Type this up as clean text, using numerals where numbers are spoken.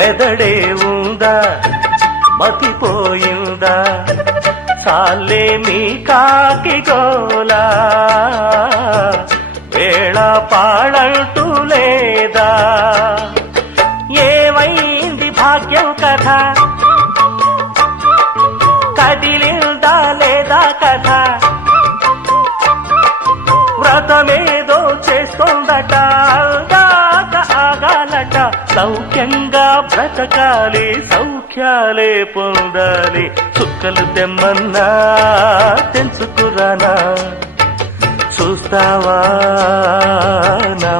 మెదడే ఉందా మతిపోయిందా సాలే మీ కాకి గోలా వేళ పాడంటూ లేదా ఏమైంది భాగ్యం కథ కదిలిందా లేదా కథ వ్రతమేదో చేస్తోందట అందాక ఆగాలట సౌఖ్యంగా బ్రతకాలి సౌఖ్యాలే పొందాలి చుక్కలు తెమ్మన్నా తెంచుకురానా చూస్తావా నా